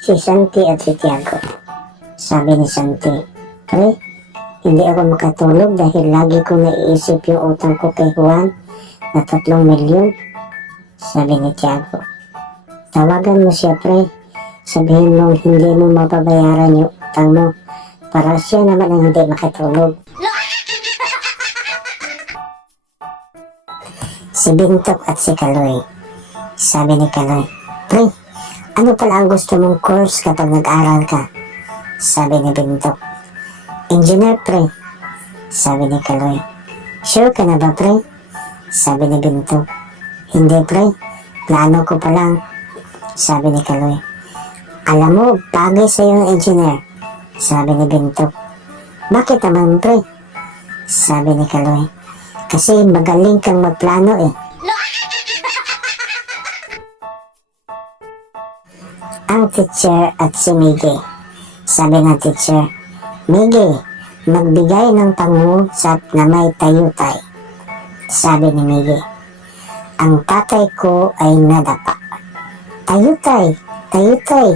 si Santi at si Tiago. Sabi ni Santi, "Pre, hindi ako makatulog dahil lagi kong naiisip yung utang ko kay Juan na 3 milyon. Sabi ni Tiago, "Tawagan mo siya, pre. Sabihin mo hindi mo mababayaran yung utang mo para siya naman ang hindi makatulog." Si Bintok at si Kaloy. Sabi ni Kaloy, "Pre, ano pala ang gusto mong course kapag nag-aral ka?" Sabi ni Bintok, "Engineer, pre." Sabi ni Kaloy, "Sure ka na ba, pre?" Sabi ni Bintok, "Hindi, pre. Plano ko pa lang." Sabi ni Kaloy, "Alam mo, bagay sa yung engineer." Sabi ni Bintok, "Bakit naman, pre?" Sabi ni Kaloy, "Kasi magaling kang magplano eh." Ang teacher at si Miggy. Sabi ng teacher, "Miggy, magbigay ng pangusap na may tayutay." Sabi ni Miggy, "Ang tatay ko ay nadapa." "Tayutay, tayutay."